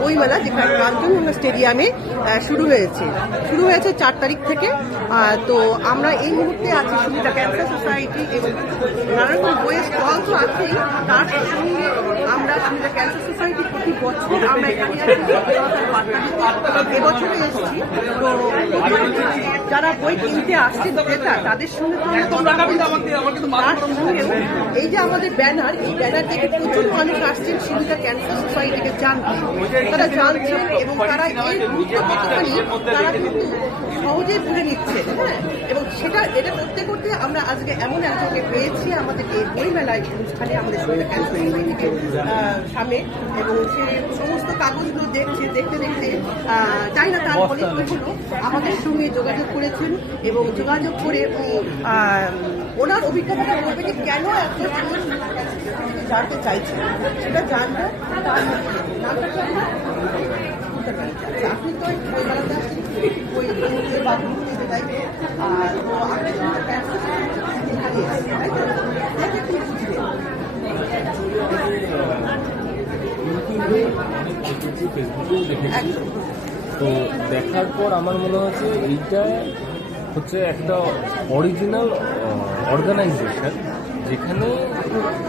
বইমেলা যেখানে কাঞ্চনজঙ্ঘা স্টেডিয়ামে শুরু হয়েছে 4 তারিখ থেকে। তো আমরা এই মুহূর্তে আছি সুবিধা ক্যান্সার সোসাইটি এবং নানা রকম বইয়ের স্টল তো আছেই, তার সঙ্গে আমরা সুবিধা ক্যান্সার সোসাইটি প্রতি বছর আমরা এখানে এবছরে এসেছি। তো যারা বই কিনতে আসছে ক্রেতা তাদের সঙ্গে তার সঙ্গেও এই যে আমাদের ব্যানার, এই ব্যানার থেকে প্রচুর মানুষ আসছেন সুবিধা ক্যান্সার সোসাইটিকে জানতে, তারা জানছেন এবং তারা এর গুরুত্ব কতখানি তারা কিন্তু সহজে বুঝে নিচ্ছে। হ্যাঁ, এবং এটা করতে করতে আমরা আজকে এমন একজনকে পেয়েছি আমাদের এই বইমেলায় অনুষ্ঠানে আমাদের সুবিধা ক্যান্সার সোসাইটিকে সামনে, এবং সে সমস্ত কাগজগুলো দেখতে চাই না তার অনেক হলো আমাদের সঙ্গে যোগাযোগ করেছেন এবং যোগাযোগ করে ওনার অভিজ্ঞতাটা বলবে যে কেন এত জানতে চাইছেন সেটা জানবো। আপনি তো বইমেলাতে আসছেন বই তো দেখার পর আমার মনে হচ্ছে এইটা হচ্ছে একটা অরিজিনাল অর্গানাইজেশন যেখানে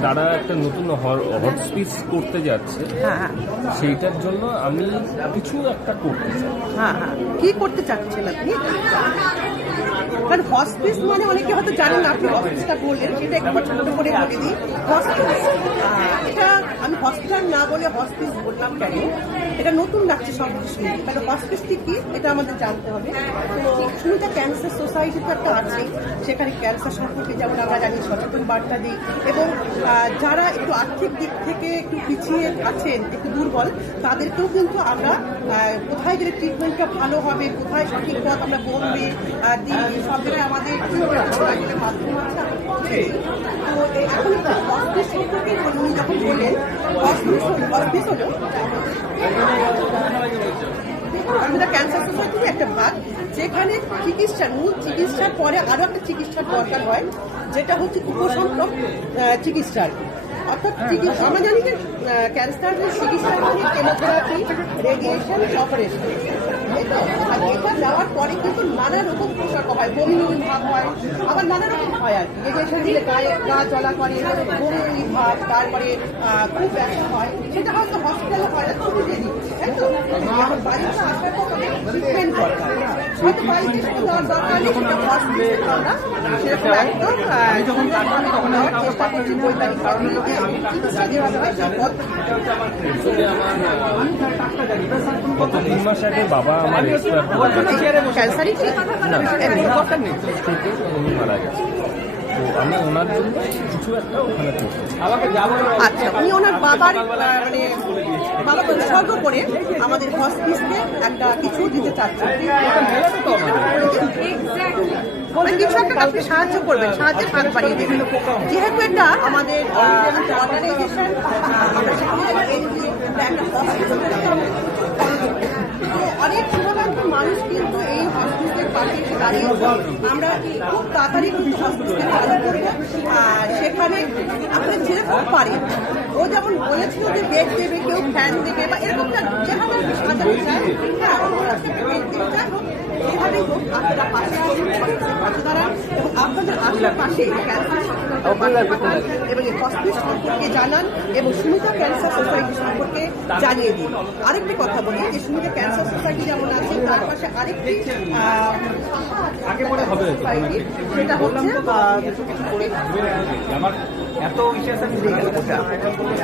তারা একটা নতুন হট স্পিচ করতে যাচ্ছে। সেইটার জন্য আমি কিছু একটা করতে চাই। কি করতে চাচ্ছেন আপনি? কারণ হসপিস মানে অনেকে হয়তো জানেন না, আপনি হসপিসটা বললেন সেটা একবার ছোট করে বলে দিই। হসপিস এটা আমি হসপিটাল না বলে হসপিস বললাম কেন, এটা নতুন লাগছে সব কিছু। কারণ হসপিসটি কি এটা আমাদের জানতে হবে। তো সুবিধা ক্যান্সার সোসাইটি তো একটা আছে, সেখানে ক্যান্সার সম্পর্কে যেমন আমরা জানি সচেতন বার্তা দিই, এবং যারা একটু আর্থিক দিক থেকে একটু পিছিয়ে আছেন, একটু দুর্বল, তাদেরকেও কিন্তু আমরা কোথায় গেলে ট্রিটমেন্টটা ভালো হবে, কোথায় সঠিক পথ আমরা বলবে দিই, সব জায়গায় আমাদের মাধ্যম আছে। তো এখন হসপিস সম্পর্কে উনি যখন বললেন, হসপিস হলো আমাদের ক্যান্সার সোসাইটির একটা ভাগ, যেখানে মূল চিকিৎসার পরে আরো একটা চিকিৎসার দরকার হয়, যেটা হচ্ছে উপসংক্রম চিকিৎসার। অর্থাৎ আমরা জানি যে ক্যান্সারের চিকিৎসা মানে কেমোথেরাপি, রেডিয়েশন, অপারেশন। এটা নেওয়ার পরে কিন্তু নানা রকম পোশাক হয়, বমি ভাব হয়, আবার নানা রকম হয় আর কি। রেডিয়েশন দিলে গা জ্বলা করে, বমি ভাব, তারপরে খুব ব্যথা হয়। সেটা হয়তো হসপিটালে হয় না, ছুটি দিয়ে দিচ্ছে, তাই তো? আমার বাড়িতে আসার পর ট্রিটমেন্ট দরকার, হয়তো বাড়িতে সেটা দেওয়ার দরকার নেই, সেটা হসপিটালে আমরা সেরকম একদম নেওয়ার চেষ্টা করছি। বৈজ্ঞানিক কারণগুলোকে চিকিৎসা যেভাবে হয় সেই পদ্ধতি। গত 3 মাস আগে বাবা আমার ক্যান্সারই উনি মারা গেছে। তো আমি ওনার জন্য কিছু একটা ওখানে করছি। আচ্ছা, উনি ওনার বাবার মানে বাবাকে উৎসর্গ করে আমাদের হসপিসকে একটা কিছু দিতে চাচ্ছেন, কিছু একটা কাউকে সাহায্য করবেন, সাহায্যের হাত বাড়িয়ে দেবেন। যেহেতু এটা আমাদের অর্গানাইজেশন, আমরা সেখানে একটা অনেক শুভাকাঙ্ক্ষী মানুষ কিন্তু এই হসপিটালের পাশে এসে দাঁড়িয়ে আমরা খুব তাড়াতাড়ি কিন্তু হসপিটালে চালু করবো। সেখানে আপনারা যেরকম পারেন, ও যেমন বলেছিল যে বেড দেবে, কেউ ফ্যান দেবে বা এরকম যেভাবে সাজানো যায়, যেভাবেই হোক আপনারা পাশে পাশে দাঁড়ান এবং আপনাদের আশেপাশে এবং এই হসপিটাল সম্পর্কে জানান এবং সুমিতা ক্যান্সার সোসাইটি সম্পর্কে জানিয়ে দিন। আরেকটি কথা বলি যে সুমিতা ক্যান্সার সোসাইটি যেমন আছে, তার পাশে আরেকটি সোসাইটি, সেটা হচ্ছে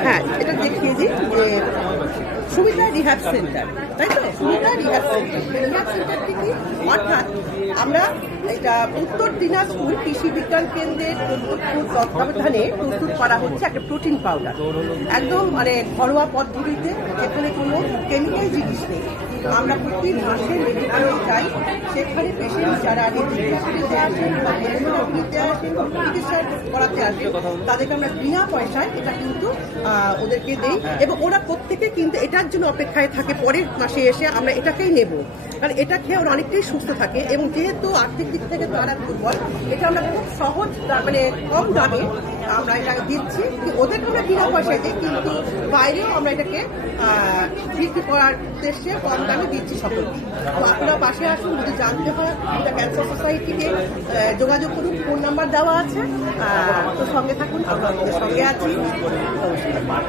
হ্যাঁ, এটা দেখিয়ে দিই যে সুমিতা রিহ্যাব সেন্টার, তাই তো? সুমিতা রিহ্যাব সেন্টারটি কি? অর্থাৎ আমরা এটা উত্তর দিনাজপুর কৃষি বিজ্ঞান কেন্দ্রের তত্ত্বাবধানে প্রস্তুত করা হচ্ছে একটা প্রোটিন পাউডার, একদম মানে ঘরোয়া পদ্ধতিতে, যেখানে কোনো কেমিক্যাল জিনিস নেই। আমরা প্রতি মাসে মেডিকেলে যাই, সেখানে পেশেন্ট যারা নিতে আসেন বা নিতে আসেন, চিকিৎসা করাতে আসেন, তাদেরকে আমরা বিনা পয়সায় এটা কিন্তু ওদেরকে দেই এবং ওরা প্রত্যেকে কিন্তু এটার জন্য অপেক্ষায় থাকে পরের মাসে এসে আমরা এটাকেই নেব, কারণ এটা খেয়ে ওরা অনেকটাই সুস্থ থাকে। এবং যেহেতু আর্থিক দিক থেকে তারা দুর্বল, এটা আমরা খুব সহজ মানে কম দামে আমরা এটা দিচ্ছি, ওদেরকে আমরা বিনা পয়সায় দিই, কিন্তু বাইরেও আমরা এটাকে বিক্রি করার উদ্দেশ্যে কম দামে দিচ্ছি সকলকে। তো আপনারা পাশে আসুন, যদি জানতে হয় এটা ক্যান্সার সোসাইটিকে যোগাযোগ করুন, ফোন নাম্বার দেওয়া আছে। তো সঙ্গে থাকুন, আমরা আপনাদের সঙ্গে আছি। নমস্কার।